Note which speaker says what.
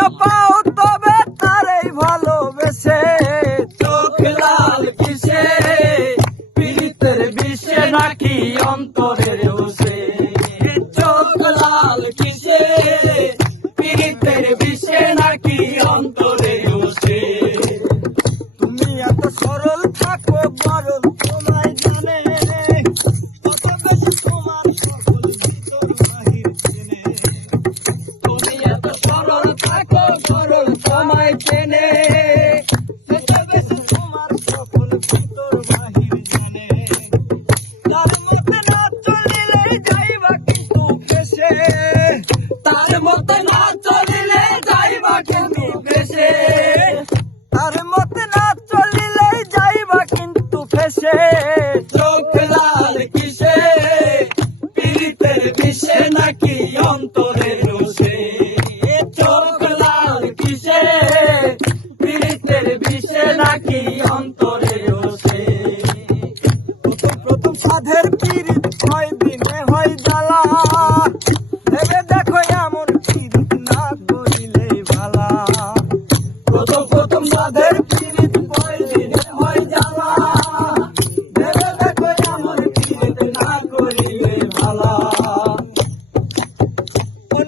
Speaker 1: Ana Paula! তার মত না চলিলে যাইবা কিন্তু ফেসে। তার লাল কিসে? পীড়িতের বিষে নাকি অন্তরে রোষে? চোখ লাল কিসে? পীড়িতের বিষে নাকি অন্তরে রোষে? প্রথম প্রথম সাধের পীড়িত